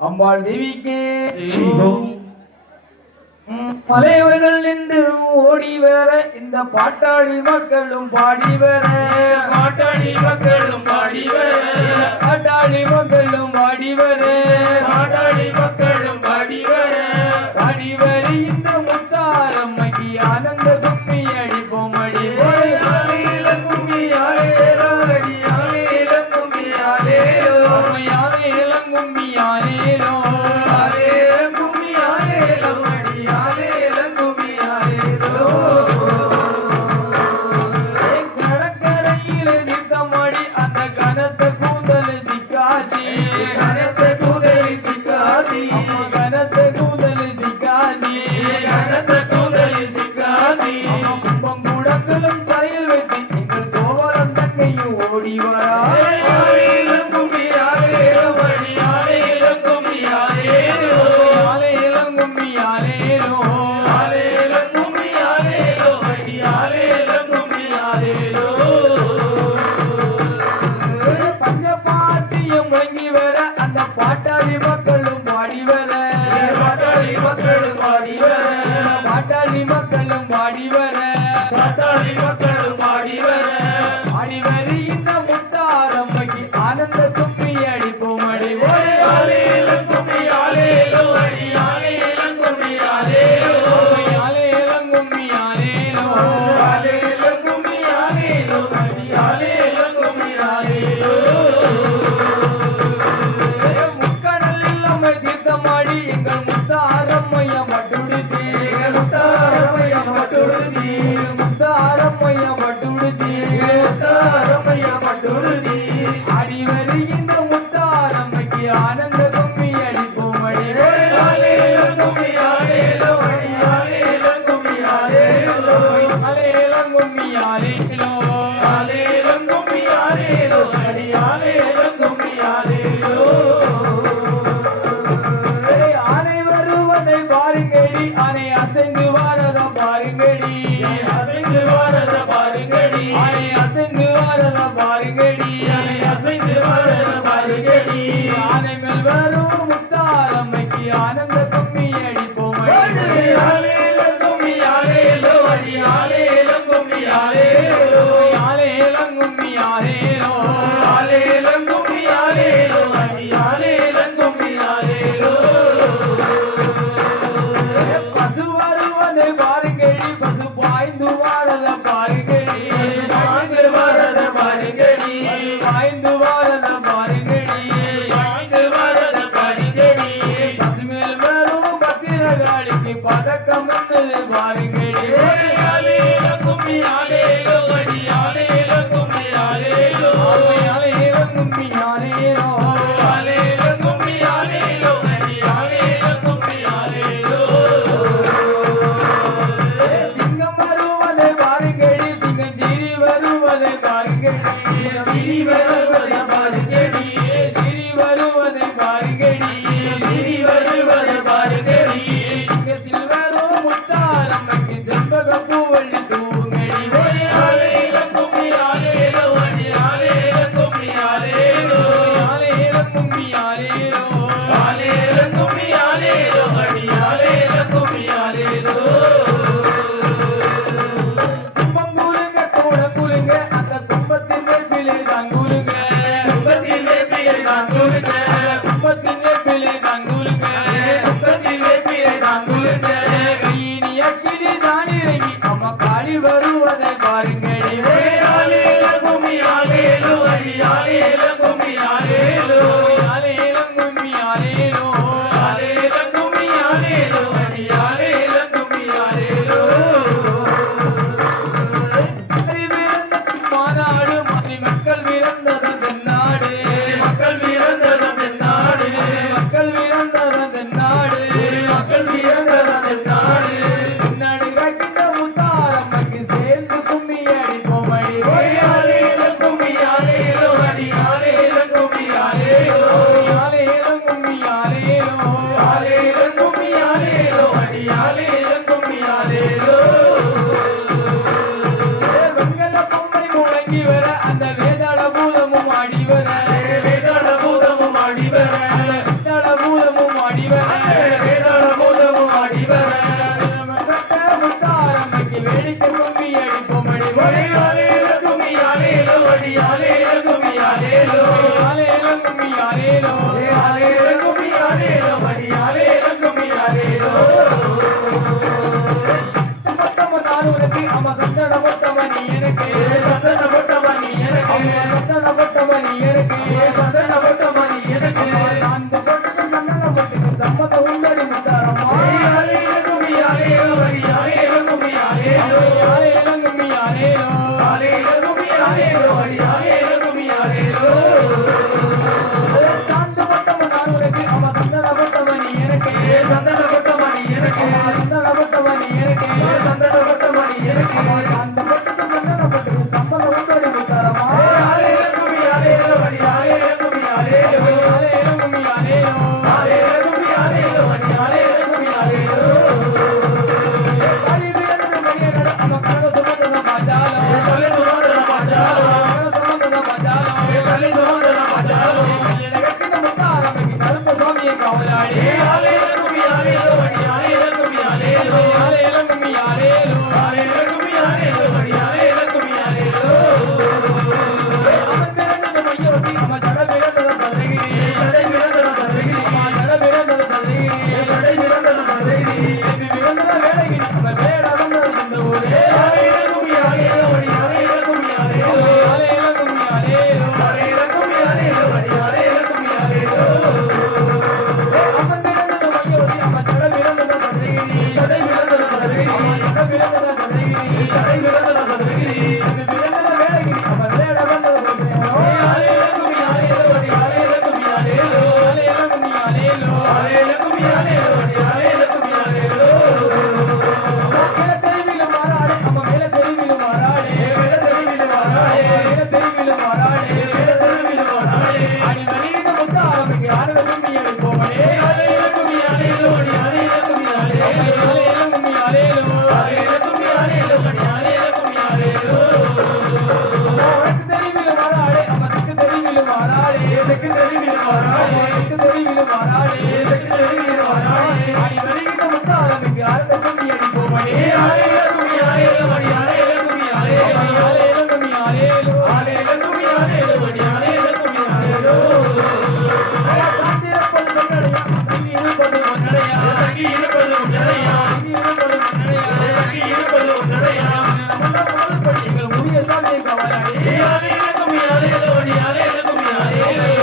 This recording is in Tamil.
அம்பாள் தேவிக்கு மலையவர்கள் நின்று ஓடி வர இந்த பாட்டாளி மக்களும் பாடி வர பாட்டாளி மக்களும் பாடி வர பாட்டாளி மக்களும் பாடி வர பாட்டாளி மக்களும் பாடி வர பாடி வர இந்த முத்தாரம்மைக்கு ஆனந்த கும்மி அடிப்போம் அடி கும்மி ஆலேரோ அடி ஆலேல கும்மி ஆலேரோ யாரேல கும்மி யாரேலோ கும்மி ஆலேரோ அடி ஆலேல கும்மி ஆலேரோ கடற்கரையில் நித்தமாடி அந்த கனத்த கூந்தல் சிக்காதி கனத்த கூந்தல் சிக்காதி கனத்த கூந்தல் சிக்காதி கனத்த கூந்தல் சிக்காதி கும்பம் குடங்களும் தலையில் வைத்து எங்கள் கோவலம் தங்கையும் ஓடி வரா கும்மி ஆலேரோ அடி ஆலேல கும்மி ஆலேரோ ஆலேலம் கும்மி ஆலேலோ ஆலேல கும்மி ஆலேரோ அடி ஆலேல கும்மி ஆலேரோ பஞ்ச பாட்டியம் முழங்கி வர அந்த பாட்டாளி மக்களும் பாடி வர பாட்டாளி மக்களும் பாடி வர பாட்டாளி மக்களும் பாடி வர பாட்டாளி மக்களும் பாடி வர ஆடி வரி இந்த முத்தாரம்மைக்கு ஆனந்த கும்மி அடிப்போம் அடி ஆலேல கும்மி ஆலேரோ அடி ஆலேல கும்மி ஆலேரோ ஆலேலம் கும்மி ஆலேலோ ஆலேல கும்மி ஆலேரோ அடி ஆலேல கும்மி ஆலேரோ முக்கடல் இல்லாம தீர்த்தமாடி எங்கள் முத்தாரம்மைய மட்டுடுத்தி முத்தாரமைய மட்டுடுதி முத்தாரம்மைய மட்டுடுத்தி முத்தாரமைய மட்டுடுதி ஆடி வரி இந்த முத்தாரம்மைக்கு ஆனந்த கும்மி அடிப்போம் அடி ஆலேல கும்மி ஆலேரோ அடி ஆலேல கும்மி ஆலேரோ ஆலேலம் கும்மி ஆலேலோ ஆலேல கும்மி ஆலேரோ அடி ஆலேல கும்மி ஆலேரோ ஆனை வருவதை பாருங்கடி ஆனை அசைந்து வாரத பாருங்கடி அசைந்து வரத பாருங்கடி ஆனை அசைந்து வாரத பாருங்கடி அசைந்து வரத பாருங்கடி ஆனை மேல் வரும் முத்தாரம்மைக்கு ஆனந்த கும்மி அடிப்போம் அடி ஆலேல கும்மி ஆலேலோ அடி ஆலேல கும்மி ஆலேரோ ஆலேலம் கும்மி ஆலேலோ ஆலேல கும்மி ஆலேலோ அடி ஆலேல கும்மி ஆலேலோ பசு வருவதை பாருங்கடி பசு பாய்ந்து வாரத பாருங்கடி பாய்ந்து வரத பாருங்கடி பாய்ந்து வாரத பாருங்கடி பாய்ந்து வரத பாருங்கடி பசுமேல் வரும் பத்திரகாளிக்கு பதக்கம் வந்தது பாருங்கடி ஆலேல கும்மி ஆலேலோ அடி ஆலேல கும்மி ஆலேலோ ஆலேலம் கும்மி ஆலேலோ ஆலேல கும்மி ஆலேலோ அடி ஆலேல கும்மி ஆலேலோ சிங்கம் வருவதை பாருங்கடி சிங்கஞ்சீரி வருவதை பாருங்கடி சிரி வருவத பாருங்கடி சிரி வருவதை பாருங்கடி சிரி வருவத பாருங்கடி சிங்கத்தில் வரும் முத்தாரம்மைக்கு செண்பக பூவள்ளி தூங்கடி ஆலேல கும்மி ஆலேலோ அடி ஆலேல கும்மி ஆலேலோ ஆலேலம் கும்மி ஆலேலோ ஆலேல கும்மி ஆலேலோ அடி ஆலேல கும்மி ஆலேலோ தும்பம் கூலுங்க கூட கூலுங்க அந்த தும்பத்தின் மேற்பிலே தங்குலுங்க சந்தனப்பட்ட மணி எனக்கு சந்தனப்பட்ட மணி எனக்கு நான்கு போட்டு சந்தனப்பட்டு சம்மதம் உள்ளடி முத்தாரம்மா ஆலேலோ கும்மி ஆலேலோ அடி ஆலேலோ கும்மி ஆலேலோ ஆலேலோ கும்மி ஆலேலோ ஆலேலோ கும்மி ஆலேலோ அடி ஆலேலோ கும்மி ஆலேலோ சாந்து பட்டம நான் உனக்கு அவன் சந்தனப்பட்ட மணி எனக்கு சந்தனப்பட்ட மணி எனக்கு சந்தனப்பட்ட மணி எனக்கு சந்தனப்பட்ட மணி எனக்கு அந்த பட்டுக்கு சந்தனப்பட்டு சம்மதம் உள்ளடி முத்தாரம்மா ஆலேலோ கும்மி ஆலேலோ அடி ஆலேலோ கும்மி ஆலேலோ ஆலேலோ கும்மி ஆலேலோ ஆலேலோ கும்மி ஆலேலோ அடி ஆலேலோ கும்மி ஆலேலோ காளி வீரன் மணியனட அவன் கனவு சுமந்தத பாஜாலோ கலை சுமந்தன பாஜாலோ கனவு சுமந்தத பாஜாலோ கலை சுமந்தன பாஜாலோ கட்டின முத்தாரம்மைக்கு கருப்ப சுவாமியை காவலாடி ஆலேலோ கும்மி ஆலேலோ அடி ஆலேலோ கும்மி ஆலேலோ ஆலேலோ கும்மி ஆலேலோ ஆலேலோ கும்மி ஆலேலோ அடி ஆலேலோ கும்மி ஆலேலோ அவன் பிறந்தது மையோட்டி அவன் ஜட பிறந்தது பதகிரி சடை பிறந்தன சதகிரி அவன் ஜட பிறந்தது பதகிரி சடை பிறந்தன சதகிரி இது பிறந்தது வேடகிரி அவன் வேட வந்தது இந்த ஊரே ஆலேலோ கும்மி ஆலேலோ அடி ஆலேலோ கும்மி ஆலேலோ ஆலேலோ கும்மி ஆலேலோ ஆலேலோ கும்மி ஆலேலோ அடி ஆலேலோ கும்மி ஆலேலோ அவன் பிறந்தது மையோட்டி அவன் ஜட பிறந்தது பதகிரி சடை பிறந்தன சதகிரி அவன் ஜட பிறந்தது பதகிரி சடை பிறந்தன சதகிரி இது பிறந்தது வேடகிரி அவன் வேட வந்தது ஆலேலோ கும்மி ஆலேலோ அடி ஆலேலோ கும்மி ஆலேலோ ஆலேலோ கும்மி ஆலேலோ ஆலேலோ கும்மி ஆலேலோ அடி ஆலேலோ கும்மி ஆலேலோ மேல தெருவிலும் மாறாடே அவன் மேல தெருவிலும் மாறாடே மேல தெருவிலும் வாராயே மேல தெருவிலும் மாறாடே மேல தெருவிலும் வாராயே அடி வெளியிட முத்த ஆரம்பிக்கு ஆனந்த கும்மி அடிப்போமடே ஆலேலோ கும்மி ஆலேலோ அடி ஆலேலோ கும்மி ஆலேலோ ஆலேலோ கும்மி ஆலேலோ ஆலேலோ கும்மி ஆலேலோ அடி ஆலேலோ கும்மி ஆலேலோ உனக்கு தெருவிலும் மாறாடே அவனுக்கு தெருவிலும் மாறாடே தெற்கு தெருவிலும் வாராயே அவனுக்கு தெருவிலும் மாறாடே தெற்கு தெருவிலும் வாராயே அடி வெளியிட முத்த ஆரம்பிக்கு ஆனந்த கும்மி அடிப்போமடே ஆலேலோ கும்மி ஆலேலோ அடி ஆலேலோ கும்மி ஆலேலோ ஆலேலோ கும்மி ஆலேலோ ஆலேலோ கும்மி ஆலேலோ அடி ஆலேலோ கும்மி ஆலேலோ காத்திருப்பது பொன்னடையா தங்கி இருப்பது பொன்னடையா தங்கி இருப்பது உன்னடையா தங்கி இருப்பது பொன்னடையா தங்கி இருப்பது உன்னடையா முதல் படி எங்கள் முடிய சாமியை கவலாடி ஆலேலோ கும்மி ஆலேலோ அடி ஆலேலோ கும்மி ஆலேலோ